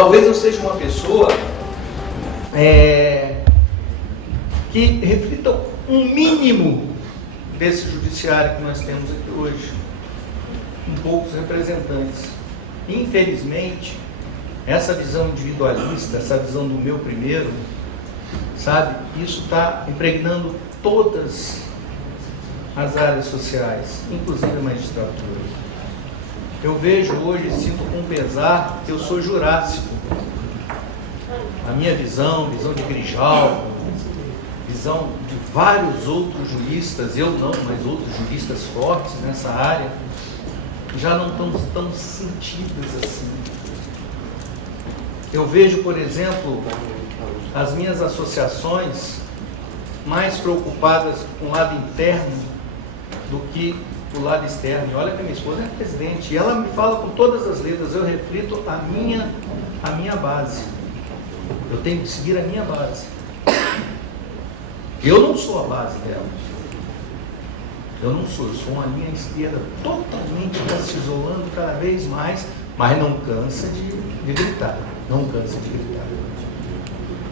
talvez eu seja uma pessoa que reflita um mínimo desse judiciário que nós temos aqui hoje, com poucos representantes. Infelizmente, essa visão individualista, essa visão do meu primeiro, sabe, isso está impregnando todas as áreas sociais, inclusive a magistratura. Eu vejo hoje, sinto com pesar, que eu sou jurássico. A minha visão de Grijalvo, visão de vários outros juristas, eu não, mas outros juristas fortes nessa área, já não estão tão sentidas assim. Eu vejo, por exemplo, as minhas associações mais preocupadas com o lado interno do que o lado externo. E olha que minha esposa é presidente, e ela me fala com todas as letras, eu reflito a minha base. Eu tenho que seguir a minha base. Eu não sou a base dela. Eu não sou, eu sou uma linha esquerda totalmente se isolando cada vez mais, mas não cansa de gritar. Não cansa de gritar.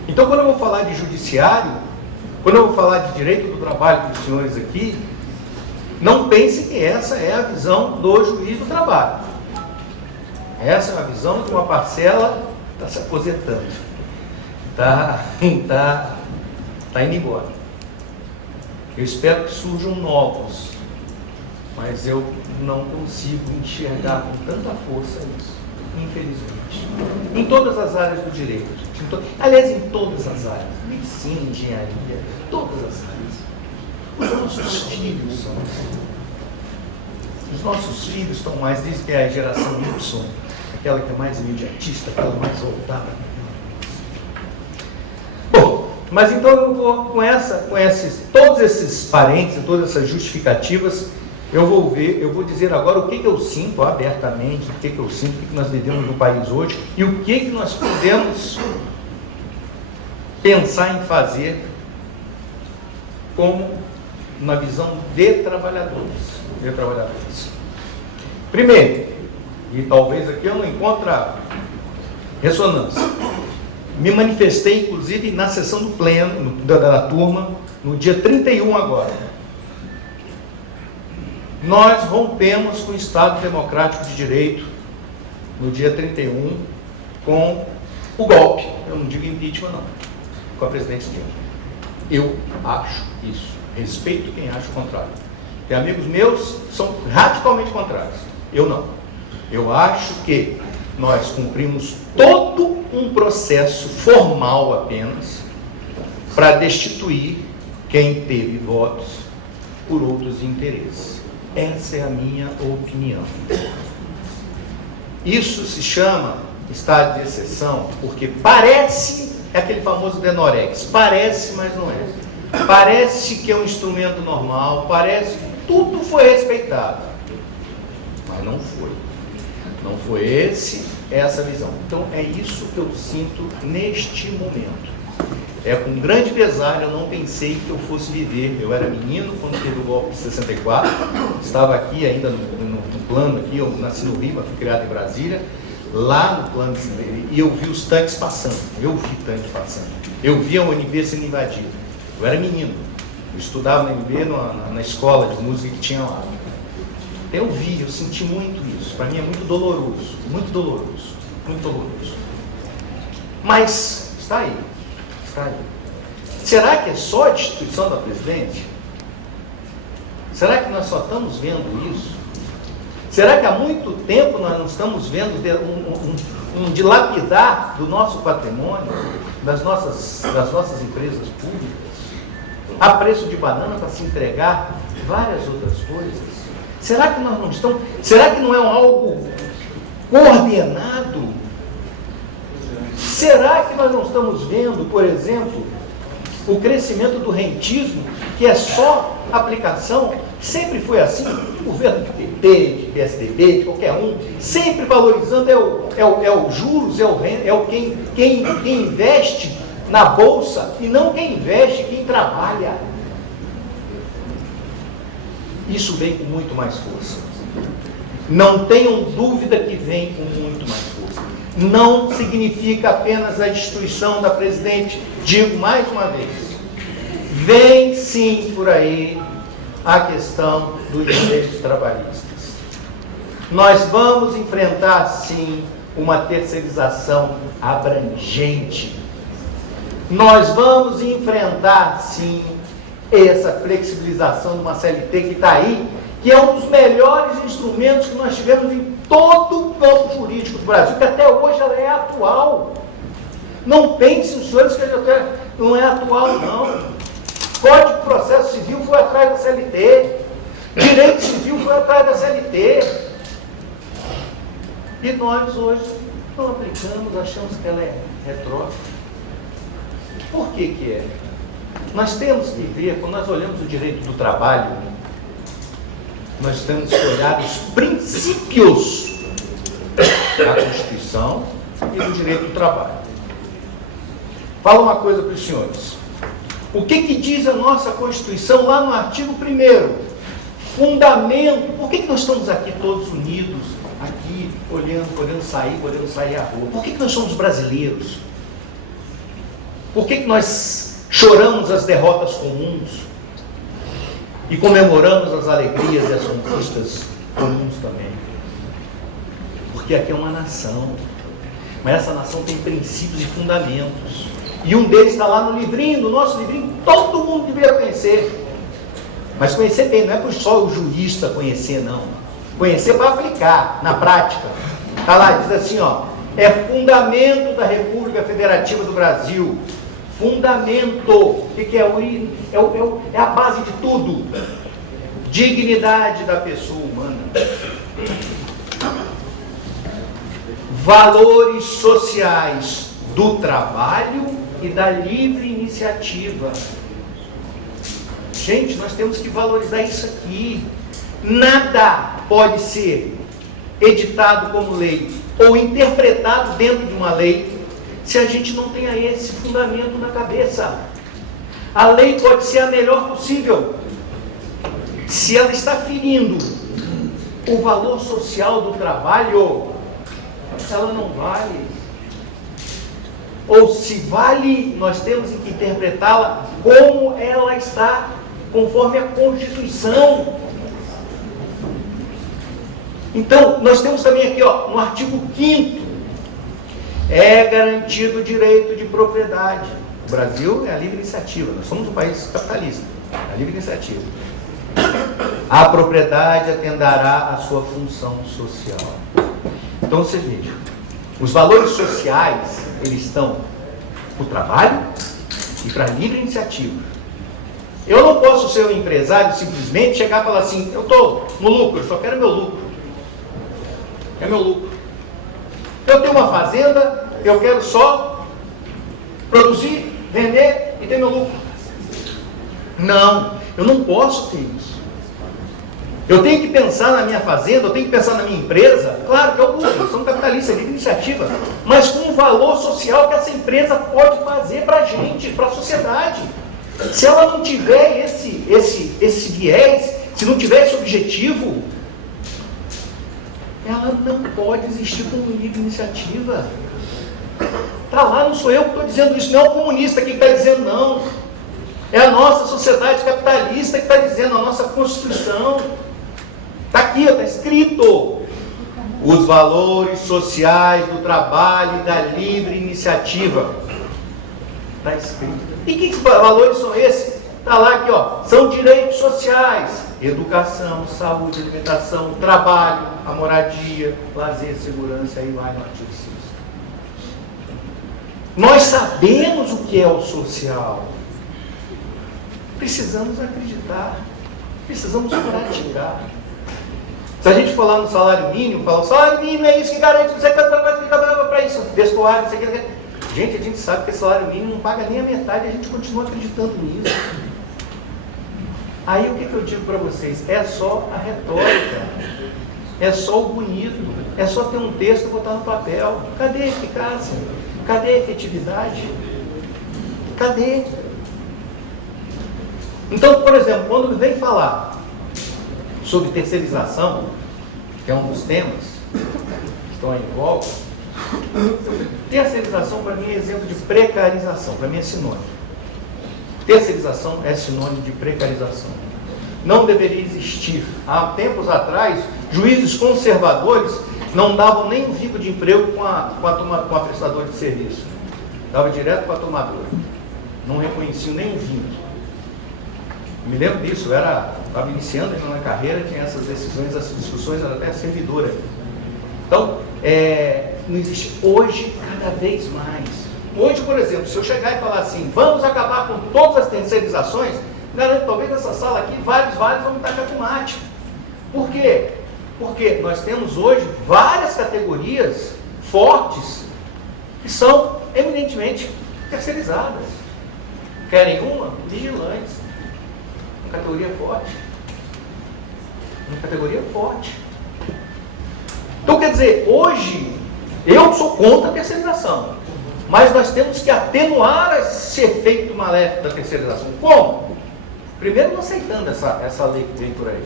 Então, quando eu vou falar de judiciário, quando eu vou falar de direito do trabalho dos senhores aqui, não pense que essa é a visão do juiz do trabalho. Essa é a visão de uma parcela que está se aposentando. Está indo embora. Eu espero que surjam novos, mas eu não consigo enxergar com tanta força isso, infelizmente. Em todas as áreas do direito, aliás, em todas as áreas, medicina, engenharia, todas as áreas. Os nossos filhos são assim. Os nossos filhos estão mais, desde que é a geração Y, aquela que é mais imediatista, aquela mais voltada. Bom, mas então eu vou todos esses parênteses, todas essas justificativas, eu vou dizer agora o que eu sinto abertamente, o que eu sinto, o que nós vivemos no país hoje e o que nós podemos pensar em fazer como uma visão de trabalhadores. Primeiro, e talvez aqui eu não encontre ressonância, me manifestei inclusive na sessão do pleno, da turma, no dia 31 agora. Nós rompemos com o Estado Democrático de Direito, no dia 31, com o golpe, eu não digo impeachment não, com a presidente Dilma. Eu acho isso, respeito quem acha o contrário. Tem amigos meus que são radicalmente contrários, eu não. Eu acho que nós cumprimos todo um processo formal apenas para destituir quem teve votos por outros interesses. Essa é a minha opinião. Isso se chama estado de exceção, porque parece, é aquele famoso Denorex, parece, mas não é. Parece que é um instrumento normal, parece que tudo foi respeitado, mas não foi. Não foi essa visão. Então é isso que eu sinto neste momento. É com grande pesar, eu não pensei que eu fosse viver. Eu era menino quando teve o golpe de 64, estava aqui ainda no plano, aqui, eu nasci no Rio, fui criado em Brasília, lá no plano, e eu vi os tanques passando, eu vi a UNB sendo invadida. Eu era menino, eu estudava na UNB, na escola de música que tinha lá. Eu vi, eu senti muito isso, para mim é muito doloroso, muito doloroso, muito doloroso. Mas está aí. Será que é só a destituição da presidente? Será que nós só estamos vendo isso? Será que há muito tempo nós não estamos vendo um dilapidar do nosso patrimônio, das nossas empresas públicas, a preço de banana para se entregar várias outras coisas? Será que nós não estamos? Será que não é algo coordenado? Será que nós não estamos vendo, por exemplo, o crescimento do rentismo, que é só aplicação? Sempre foi assim, o governo de PT, de PSDB, de qualquer um, sempre valorizando é o juros, quem investe na bolsa e não quem investe, quem trabalha. Isso vem com muito mais força. Não tenham dúvida que vem com muito mais força. não significa apenas a destituição da presidente. Digo mais uma vez, vem sim por aí a questão dos direitos trabalhistas. Nós vamos enfrentar sim uma terceirização abrangente. Nós vamos enfrentar sim essa flexibilização de uma CLT que está aí, que é um dos melhores instrumentos que nós tivemos em todo o campo jurídico do Brasil, que até hoje ela é atual. Não pensem, senhores, que ela não é atual, não. Código de Processo Civil foi atrás da CLT. Direito Civil foi atrás da CLT. E nós hoje não aplicamos, achamos que ela é retrógrada. Por que que é? Nós temos que ver, quando nós olhamos o direito do trabalho, nós temos que olhar os princípios da Constituição e do direito do trabalho. Fala uma coisa para os senhores. O que que diz a nossa Constituição lá no artigo 1º? Fundamento. Por que que nós estamos aqui todos unidos, aqui, podendo sair à rua? Por que que nós somos brasileiros? Por que que nós choramos as derrotas comuns e comemoramos as alegrias e as conquistas comuns também? Porque aqui é uma nação, mas essa nação tem princípios e fundamentos, e um deles está lá no livrinho, no nosso livrinho, todo mundo deveria conhecer, mas conhecer bem, não é só o jurista conhecer, não, conhecer para aplicar na prática. Está lá, diz assim, ó, é fundamento da República Federativa do Brasil. Fundamento. O que é? É a base de tudo. Dignidade da pessoa humana. Valores sociais do trabalho e da livre iniciativa. Gente, nós temos que valorizar isso aqui. Nada pode ser editado como lei ou interpretado dentro de uma lei se a gente não tenha esse fundamento na cabeça. A lei pode ser a melhor possível. Se ela está ferindo o valor social do trabalho, ela não vale. Ou se vale, nós temos que interpretá-la como ela está, conforme a Constituição. Então, nós temos também aqui, ó, no artigo 5º, é garantido o direito de propriedade. O Brasil é a livre iniciativa, nós somos um país capitalista, a livre iniciativa. A propriedade atenderá à sua função social. Então, você veja, os valores sociais, eles estão para o trabalho e para a livre iniciativa. Eu não posso ser um empresário simplesmente chegar e falar assim, eu estou no lucro, eu só quero meu lucro. É meu lucro. Eu tenho uma fazenda, eu quero só produzir, vender e ter meu lucro. Não, eu não posso ter isso. Eu tenho que pensar na minha fazenda, eu tenho que pensar na minha empresa. Claro que eu sou um capitalista, livre iniciativa, mas com um valor social que essa empresa pode fazer para a gente, para a sociedade. Se ela não tiver esse viés, se não tiver esse objetivo, ela não pode existir como livre iniciativa. Está lá, não sou eu que estou dizendo isso, não é o comunista que está dizendo, não. É a nossa sociedade capitalista que está dizendo, a nossa Constituição. Está aqui, está escrito. Os valores sociais do trabalho e da livre iniciativa. Está escrito. E que valores são esses? Está lá aqui, ó, são direitos sociais. Educação, saúde, alimentação, trabalho, a moradia, lazer, segurança, aí vai no artigo 6. Nós sabemos o que é o social. Precisamos acreditar. Precisamos praticar. Se a gente for lá no salário mínimo, falar, o salário mínimo é isso que garante, você para isso, vestuário, não sei o que. Gente, a gente sabe que esse salário mínimo não paga nem a metade e a gente continua acreditando nisso. Aí o que eu digo para vocês? É só a retórica, é só o bonito, é só ter um texto e botar no papel. Cadê a eficácia? Cadê a efetividade? Cadê? Então, por exemplo, quando vem falar sobre terceirização, que é um dos temas que estão aí em voga, Terceirização, para mim, é exemplo de precarização. Para mim, é sinônimo. Terceirização é sinônimo de precarização. Não deveria existir. Há tempos atrás, juízes conservadores não davam nem um vínculo de emprego com a prestadora de serviço. Dava direto para a tomadora. Não reconheciam nem um vínculo. Me lembro disso, eu estava iniciando ainda na carreira, tinha essas decisões, essas discussões, era até servidora. Então, não existe. Hoje, cada vez mais. Hoje, por exemplo, se eu chegar e falar assim, vamos acabar com todas as terceirizações, garanto, talvez nessa sala aqui, vários vão me tacar tomate. Por quê? Porque nós temos hoje várias categorias fortes que são eminentemente terceirizadas. Querem uma? Vigilantes. Uma categoria forte. Uma categoria forte. Então, quer dizer, hoje, eu sou contra a terceirização, mas nós temos que atenuar esse efeito maléfico da terceirização. Como? Primeiro, não aceitando essa lei que vem por aí.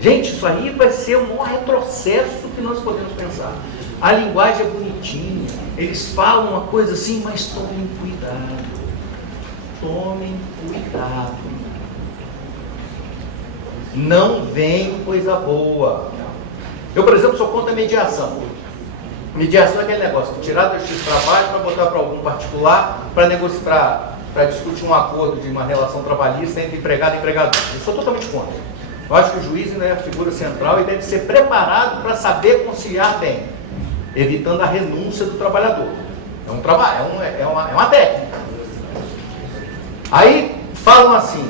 Gente, isso aí vai ser o maior retrocesso que nós podemos pensar. A linguagem é bonitinha, eles falam uma coisa assim, mas tomem cuidado. Tomem cuidado. Não vem coisa boa. Eu, por exemplo, sou contra a mediação. Mediação é aquele negócio de tirar do X trabalho para botar para algum particular para negociar, para discutir um acordo de uma relação trabalhista entre empregado e empregador. Eu sou totalmente contra. Eu acho que o juiz ainda é a figura central e deve ser preparado para saber conciliar bem, evitando a renúncia do trabalhador. É um trabalho, é uma técnica. Aí falam assim,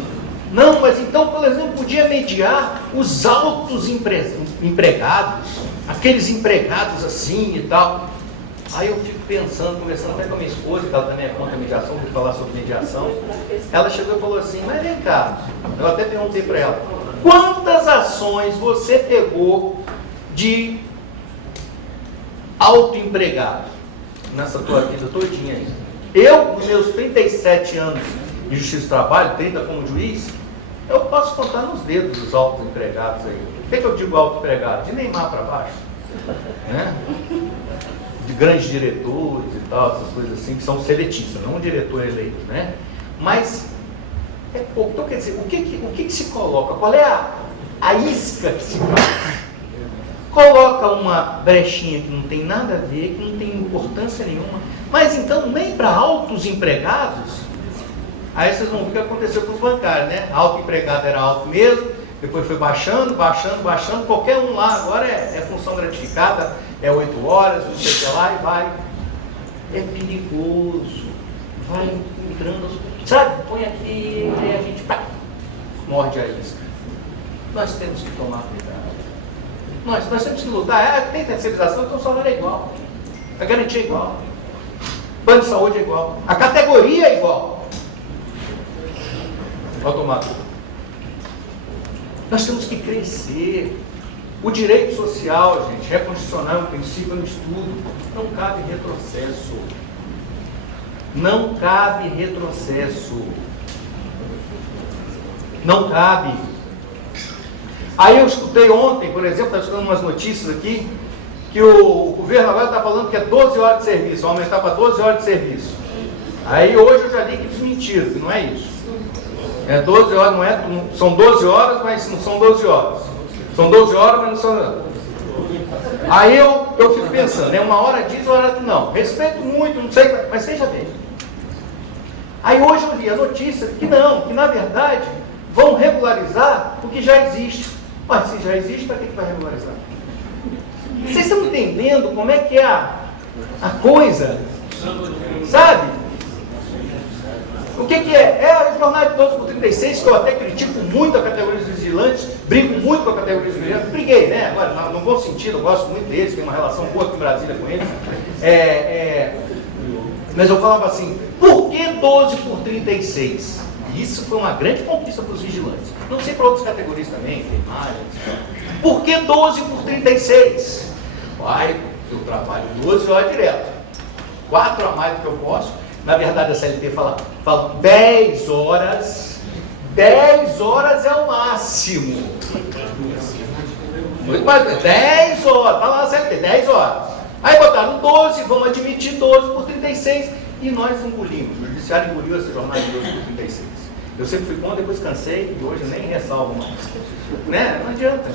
não, mas então, por exemplo, podia mediar os altos empregados, aqueles empregados assim e tal. Aí eu fico pensando, conversando até com a minha esposa, que ela também é contra a mediação, vou falar sobre mediação. Ela chegou e falou assim, mas vem cá, eu até perguntei para ela, quantas ações você pegou de autoempregado nessa tua vida todinha aí? Eu, nos meus 37 anos de justiça do trabalho, 30 como juiz, eu posso contar nos dedos os autoempregados aí. O que eu digo autoempregado? De Neymar para baixo. Né? De grandes diretores e tal, essas coisas assim, que são seletistas, não um diretor eleito, né? Mas é pouco. Então, quer dizer, o que se coloca? Qual é a isca que se faz? Coloca uma brechinha que não tem nada a ver, que não tem importância nenhuma, mas então nem para altos empregados. Aí vocês vão ver o que aconteceu com os bancários, né? Autoempregado era alto mesmo, depois foi baixando, qualquer um lá agora é função gratificada, é 8 horas, não sei o que lá, e vai. É perigoso, vai entrando, sabe? Põe aqui e a gente morde a isca. Nós temos que tomar cuidado. Nós temos que lutar. Tem terceirização, então o salário é igual, a garantia é igual, o plano de saúde é igual, a categoria é igual. Automático. Nós temos que crescer. O direito social, gente, é constitucional, é um princípio no estudo. Não cabe retrocesso. Não cabe retrocesso. Não cabe. Aí eu escutei ontem, por exemplo, estava escutando umas notícias aqui, que o governo agora está falando que é 12 horas de serviço, vai aumentar para 12 horas de serviço. Aí hoje eu já li que desmentiram, que não é isso. É 12 horas, não é? São 12 horas, mas não são 12 horas. São 12 horas, mas não são. Aí eu fico pensando, uma hora diz, uma hora não. Respeito muito, não sei, mas seja bem. Aí hoje eu li a notícia que não, que na verdade vão regularizar o que já existe. Mas se já existe, para que vai regularizar? Vocês estão entendendo como é que é a coisa? Sabe? O que é? É a jornada de 12 por 36, que eu até critico muito a categoria dos vigilantes, brigo muito com a categoria dos vigilantes, briguei, né? Agora, no bom sentido, eu gosto muito deles, tenho uma relação boa aqui em Brasília com eles. Mas eu falava assim, por que 12 por 36? Isso foi uma grande conquista para os vigilantes. Não sei para outras categorias também, enfermagem. Por que 12 por 36? Vai, eu trabalho 12 horas direto, 4 a mais do que eu posso. Na verdade, a CLT fala 10 horas. 10 horas é o máximo. Muito mais, 10 horas. Está lá na CLT, 10 horas. Aí botaram 12, vamos admitir 12 por 36, e nós engolimos. O judiciário engoliu essa jornada de 12 por 36. Eu sempre fui contra, depois cansei, e hoje nem ressalvo mais. Né? Não adianta.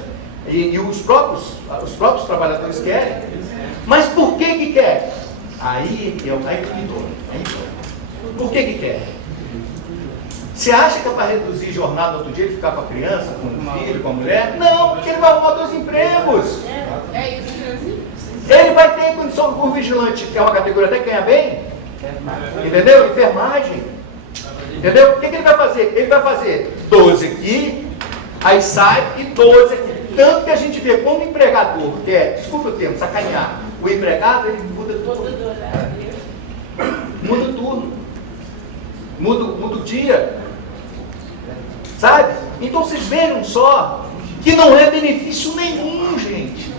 E os próprios trabalhadores querem. Mas por que querem? Aí que me dói. Por que querem? Você acha que é para reduzir jornada no outro dia e ficar com a criança, com o filho, com a mulher? Não, porque ele vai arrumar 2 empregos. É isso mesmo. Ele vai ter condição por vigilante, que é uma categoria até que ganha bem. Entendeu? Enfermagem. Entendeu? O que ele vai fazer? Ele vai fazer 12 aqui, aí sai e 12 aqui. Tanto que a gente vê quando o empregador quer, desculpa o termo, sacanear, o empregado, ele muda tudo. Muda o turno. Muda o dia. Sabe? Então vocês vejam só que não é benefício nenhum, gente.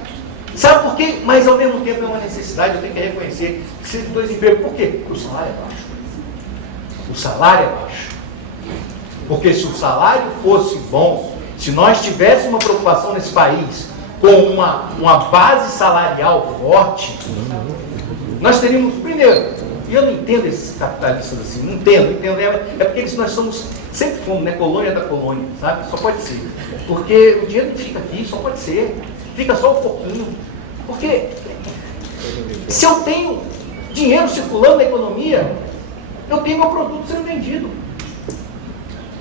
Sabe por quê? Mas ao mesmo tempo é uma necessidade, eu tenho que reconhecer que se 2 empregos, por quê? Porque o salário é baixo. O salário é baixo. Porque se o salário fosse bom, se nós tivéssemos uma preocupação nesse país com uma base salarial forte, nós teríamos, primeiro, e eu não entendo esses capitalistas assim, não entendo, é porque nós sempre fomos, né, colônia da colônia, sabe? Só pode ser. Porque o dinheiro não fica aqui, só pode ser. Fica só um pouquinho. Porque se eu tenho dinheiro circulando na economia, eu tenho meu produto sendo vendido.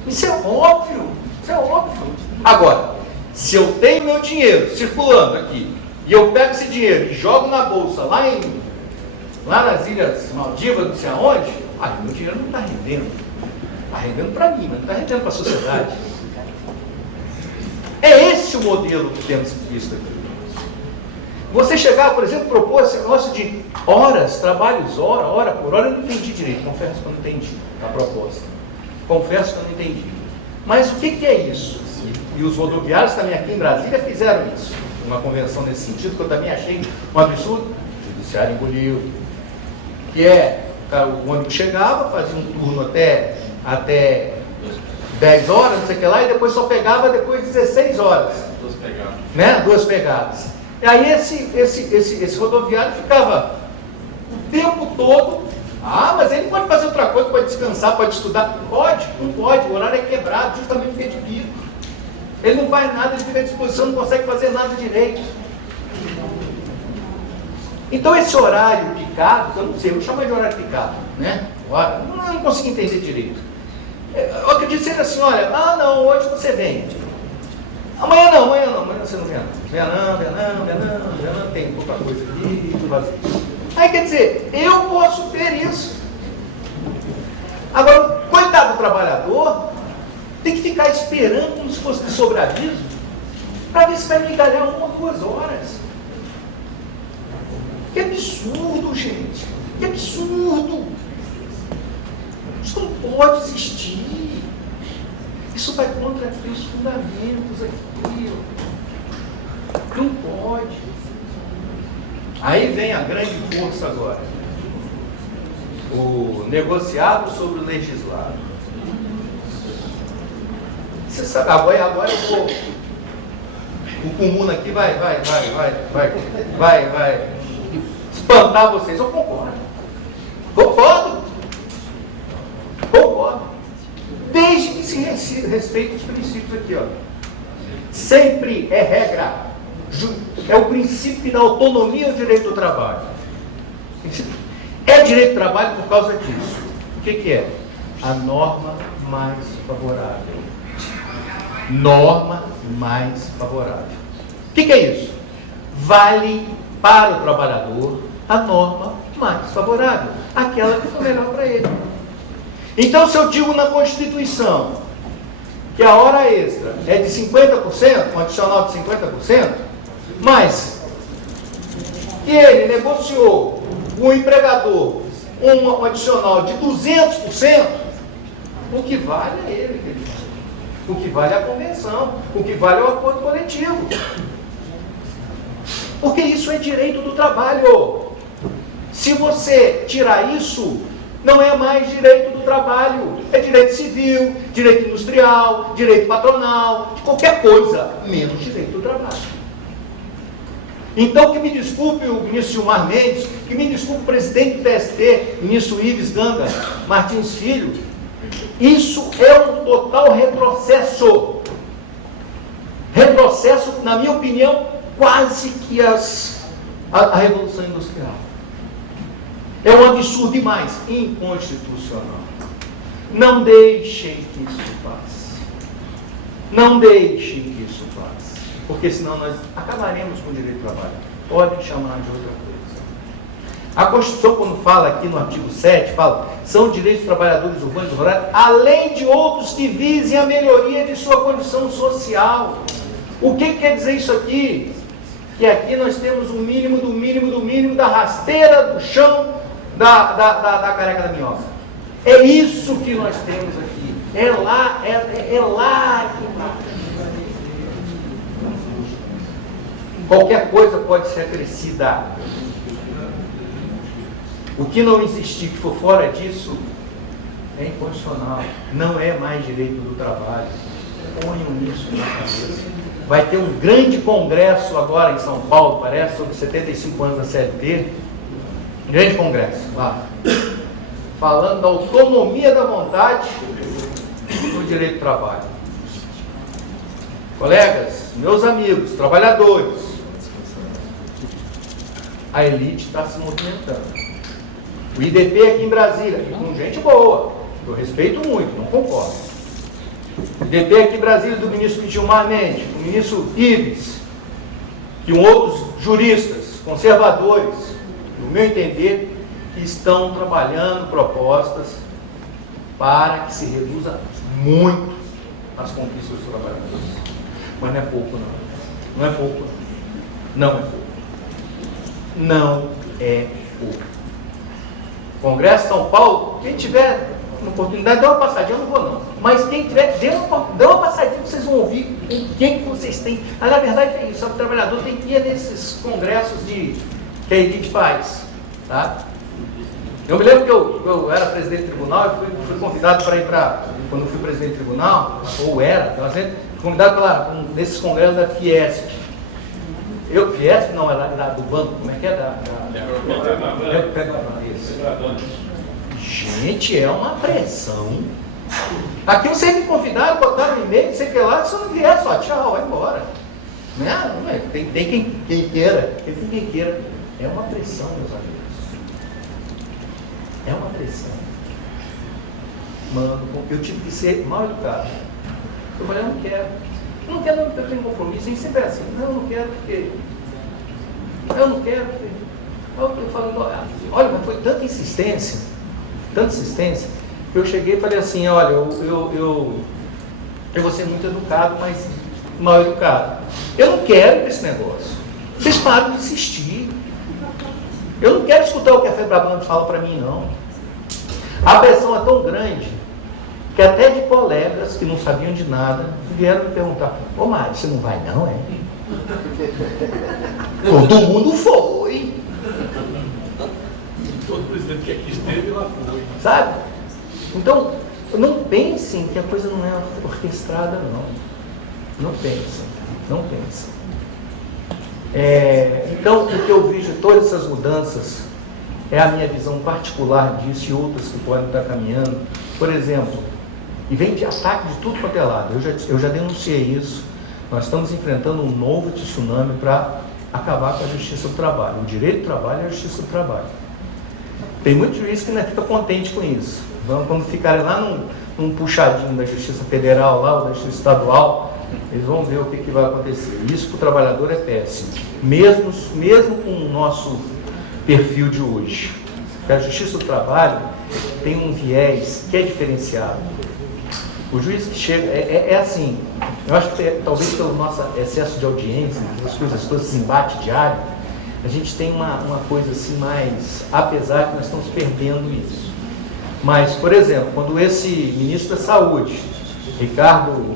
Isso é óbvio. Isso é óbvio. Agora, se eu tenho meu dinheiro circulando aqui, e eu pego esse dinheiro e jogo na bolsa lá nas Ilhas Maldivas, não sei aonde, aí meu dinheiro não está rendendo. Está rendendo para mim, mas não está rendendo para a sociedade. É esse o modelo que temos visto aqui. Você chegar, por exemplo, propor esse negócio de horas, trabalhos, hora por hora, eu não entendi direito, confesso que eu não entendi a proposta. Confesso que eu não entendi. Mas o que é isso? E os rodoviários também aqui em Brasília fizeram isso. Uma convenção nesse sentido, que eu também achei um absurdo. O judiciário engoliu. Que o ônibus chegava, fazia um turno até 10 horas, não sei o que lá, e depois só pegava depois de 16 horas. 2 pegadas. Né? 2 pegadas. E aí esse rodoviário ficava o tempo todo, mas ele pode fazer outra coisa, pode descansar, pode estudar. Não pode, o horário é quebrado, justamente porque é de pico. Ele não faz nada, ele fica à disposição, não consegue fazer nada direito. Então esse horário picado, eu não sei, eu chamo de horário picado, né? Eu não consigo entender direito. Eu acredito ser assim, olha, não, hoje você vem. Amanhã você não vem não, tem pouca coisa aqui, aí quer dizer, eu posso ter isso. Agora, coitado do trabalhador, tem que ficar esperando como se fosse de sobreaviso, para ver se vai migalhar 1 ou 2 horas. Que absurdo, gente, que absurdo. Isso não pode existir. Isso vai contra os fundamentos aqui. Não pode. Aí vem a grande força agora. O negociado sobre o legislado. Você sabe, agora eu vou. O comum aqui vai espantar vocês. Eu concordo. Desde que se respeite os princípios aqui, ó. Sempre é regra. É o princípio da autonomia do direito do trabalho. É direito do trabalho por causa disso. O que é? A norma mais favorável. Norma mais favorável. O que é isso? Vale para o trabalhador a norma mais favorável. Aquela que for melhor para ele. Então, se eu digo na Constituição que a hora extra é de 50%, um adicional de 50%, mas que ele negociou com o empregador um adicional de 200%, o que vale é ele, querido. O que vale é a convenção, o que vale é o acordo coletivo. Porque isso é direito do trabalho. Se você tirar isso, não é mais direito do trabalho, é direito civil, direito industrial, direito patronal, qualquer coisa, menos direito do trabalho. Então, que me desculpe o ministro Gilmar Mendes, que me desculpe o presidente do TST, ministro Ives Ganga Martins Filho, isso é um total retrocesso. Retrocesso, na minha opinião, quase que a Revolução Industrial. É um absurdo demais, inconstitucional. Não deixem que isso passe. Não deixem que isso passe. Porque senão nós acabaremos com o direito do trabalho. Podem chamar de outra coisa. A Constituição, quando fala aqui no artigo 7, fala, são direitos dos trabalhadores urbanos e rurais, além de outros que visem a melhoria de sua condição social. O que quer dizer isso aqui? Que aqui nós temos o mínimo do mínimo do mínimo da rasteira, do chão, da careca da minhoca. É isso que nós temos aqui. É lá que qualquer coisa pode ser acrescida. O que não existir, que for fora disso, é inconstitucional. Não é mais direito do trabalho. Ponham isso na cabeça. Vai ter um grande congresso agora em São Paulo, parece, sobre 75 anos da CLT. Grande congresso lá. Falando da autonomia da vontade no direito do trabalho. Colegas, meus amigos, trabalhadores, a elite está se movimentando. O IDP aqui em Brasília, com gente boa, eu respeito muito, não concordo. O IDP aqui em Brasília, do ministro Gilmar Mendes, do ministro Ives, e outros juristas, conservadores, no meu entender, que estão trabalhando propostas para que se reduza muito as conquistas dos trabalhadores. Mas não é pouco, não. Não é pouco, não. Não é pouco. Não é pouco. Congresso de São Paulo, quem tiver uma oportunidade, dá uma passadinha, eu não vou não. Mas quem tiver, dê uma passadinha, vocês vão ouvir o que vocês têm. Mas, na verdade é isso, o trabalhador tem que ir nesses congressos que a elite faz. Tá? Eu me lembro que eu era presidente do tribunal e fui convidado para ir para, quando eu fui presidente do tribunal, ou fui convidado nesses congressos da Fiesp. Fiesp não, era do banco, como é que é? Gente, é uma pressão. Aqui vocês me convidaram, botaram um e-mail, sei que lá, se eu não vier, só tchau, vai embora. Não é, tem quem queira, tem quem queira. É uma pressão, meus amigos. É uma pressão. Mano, eu tive que ser mal educado. Eu falei, eu não quero. Eu não quero porque eu tenho compromisso. A gente sempre é assim. Não, eu não quero porque... Eu não quero porque... Eu falo, olha, mas foi tanta insistência, que eu cheguei e falei assim, olha, eu vou ser muito educado, mas mal educado. Eu não quero esse negócio. Vocês param de insistir. Eu não quero escutar o que a Febraban fala para mim, não. A pressão é tão grande que até de colegas que não sabiam de nada vieram me perguntar, ô Mário, você não vai não, é? Todo mundo foi. Todo presidente que aqui esteve lá foi. Sabe? Então, não pensem que a coisa não é orquestrada, não. Não pensem, não pensem. Então, o que eu vejo de todas essas mudanças é a minha visão particular disso e outras que podem estar caminhando. Por exemplo, e vem de ataque de tudo quanto é lado. Eu já denunciei isso. Nós estamos enfrentando um novo tsunami para acabar com a justiça do trabalho. O direito do trabalho é a justiça do trabalho. Tem muito juiz que não fica contente com isso. Quando ficarem lá num puxadinho da justiça federal lá, ou da justiça estadual, eles vão ver o que vai acontecer. Isso para o trabalhador é péssimo. Mesmo com o nosso perfil de hoje. Porque a justiça do trabalho tem um viés que é diferenciado. O juiz que chega, é assim, eu acho que talvez pelo nosso excesso de audiência, as coisas todas, esse embate diário, a gente tem uma coisa assim mais, apesar que nós estamos perdendo isso. Mas, por exemplo, quando esse ministro da Saúde, Ricardo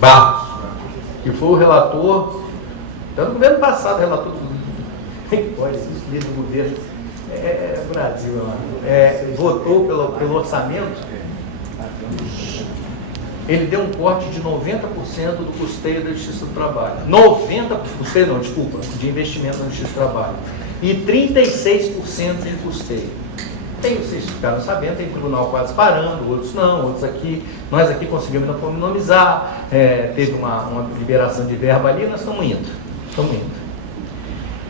Barros, que foi o relator, no governo passado, relator isso desde o governo, Brasil, votou pelo orçamento, ele deu um corte de 90% do custeio da Justiça do Trabalho. 90%, custeio não, desculpa, de investimento na Justiça do Trabalho. E 36% de custeio. Tem, vocês ficaram sabendo, tem tribunal quase parando, outros não, outros aqui. Nós aqui conseguimos economizar, teve uma liberação de verba ali, nós estamos indo.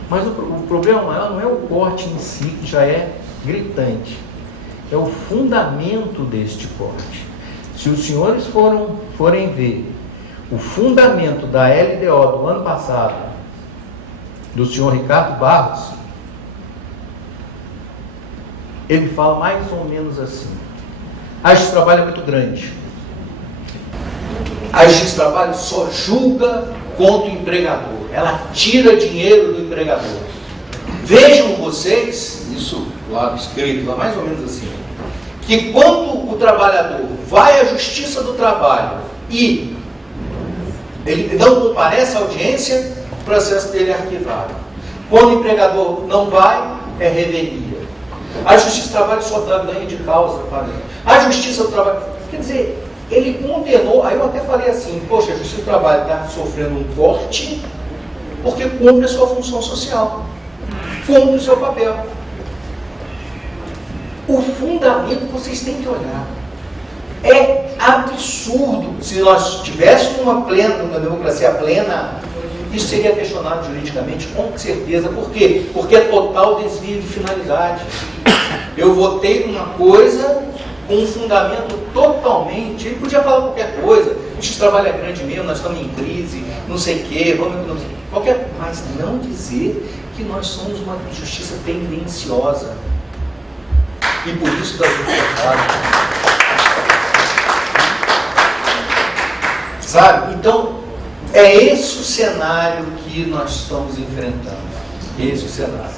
Mas o problema maior não é o corte em si, que já é gritante. É o fundamento deste corte. Se os senhores forem ver o fundamento da LDO do ano passado, do senhor Ricardo Barros, ele fala mais ou menos assim: a Justiça do Trabalho é muito grande. A Justiça do Trabalho só julga contra o empregador. Ela tira dinheiro do empregador. Vejam vocês, isso lá escrito, lá mais ou menos assim, que quando o trabalhador vai à Justiça do Trabalho e ele não comparece à audiência, o processo dele é arquivado. Quando o empregador não vai, é revelia. A Justiça do Trabalho só dá ganho de causa para ele. A Justiça do Trabalho, quer dizer, ele condenou, aí eu até falei assim, poxa, a Justiça do Trabalho está sofrendo um corte porque cumpre a sua função social, cumpre o seu papel. O fundamento vocês têm que olhar. É absurdo. Se nós tivéssemos uma democracia plena, isso seria questionado juridicamente, com certeza. Por quê? Porque é total desvio de finalidade. Eu votei numa coisa com um fundamento totalmente... Ele podia falar qualquer coisa. A gente trabalha grande mesmo, nós estamos em crise, não sei o quê, mas não dizer que nós somos uma justiça tendenciosa. E por isso dá muito errado. Sabe? Então, é esse o cenário que nós estamos enfrentando. Esse o cenário.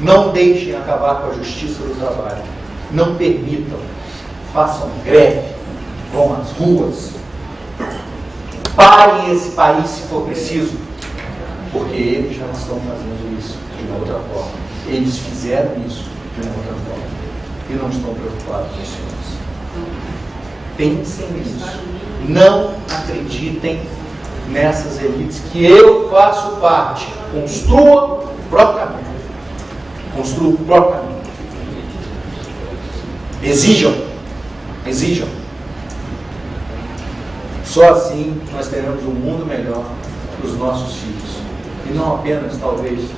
Não deixem acabar com a Justiça do Trabalho. Não permitam. Façam greve. Vão às ruas. Parem esse país se for preciso. Porque eles já estão fazendo isso de uma outra forma. Eles fizeram isso de uma outra forma. E não estão preocupados com isso. Pensem nisso. Não acreditem nessas elites que eu faço parte. Construa o próprio caminho. Construa o próprio caminho. Exijam. Só assim nós teremos um mundo melhor para os nossos filhos. E não apenas, talvez,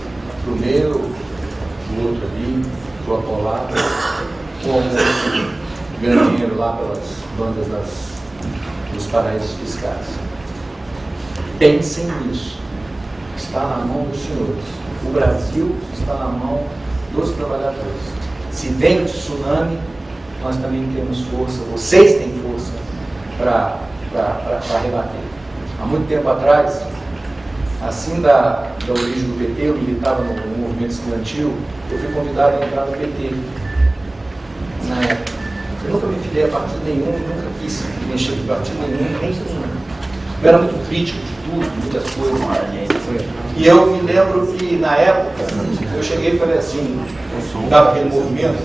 para o meu, para o outro ali, para o apolado, como ganhar dinheiro lá pelas bandas dos paraísos fiscais. Pensem nisso. Está na mão dos senhores. O Brasil está na mão dos trabalhadores. Se vem o tsunami, nós também temos força, vocês têm força para rebater. Há muito tempo atrás, assim da origem do PT, eu militava no movimento estudantil, eu fui convidado a entrar no PT. Na época. Eu nunca me filiei a partido nenhum, nunca quis mexer com partido nenhum, nem nenhum. Eu era muito crítico de tudo, de muitas coisas. E eu me lembro que, na época, eu cheguei e falei assim, estava aquele movimento,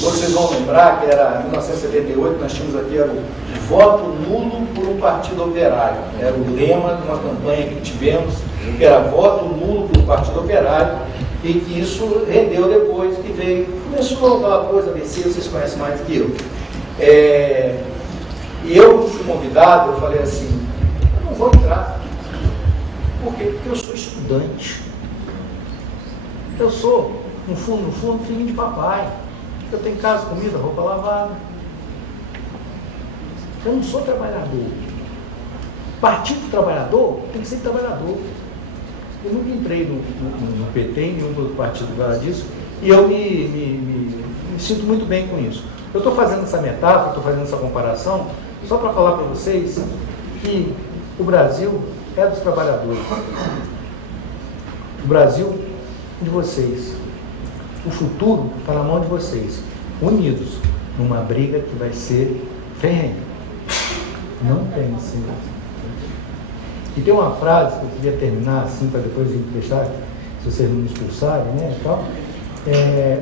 vocês vão lembrar que era em 1978, nós tínhamos aqui, era o voto nulo por um partido operário. Era o lema de uma campanha que tivemos, que era voto nulo por um partido operário, e que isso rendeu depois que veio. Começou aquela coisa, ABC, vocês conhecem mais do que eu. E eu fui convidado, eu falei assim, eu não vou entrar. Por quê? Porque eu sou estudante. Eu sou, no fundo, filhinho de papai. Eu tenho casa, comida, roupa lavada. Eu não sou trabalhador. Partido trabalhador tem que ser trabalhador. Eu nunca entrei no PT, em nenhum outro partido agora disso, e eu me sinto muito bem com isso. Eu estou fazendo essa metáfora, estou fazendo essa comparação, só para falar para vocês que o Brasil é dos trabalhadores. O Brasil é de vocês. O futuro está na mão de vocês, unidos, numa briga que vai ser ferrenha. Não pensem. E tem uma frase que eu queria terminar assim, para depois a gente deixar, se vocês não me expulsarem, né, e tal.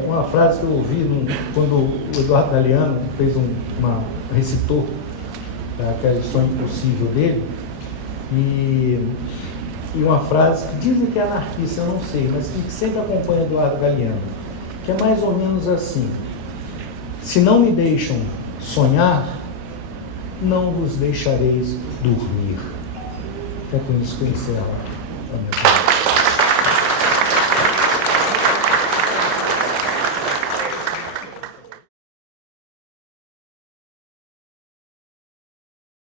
Uma frase que eu ouvi quando o Eduardo Galeano fez recitou aquele sonho impossível dele, e uma frase que dizem que é anarquista, eu não sei, mas que sempre acompanha Eduardo Galeano, que é mais ou menos assim: se não me deixam sonhar, não vos deixareis dormir. É com isso que eu encerro a minha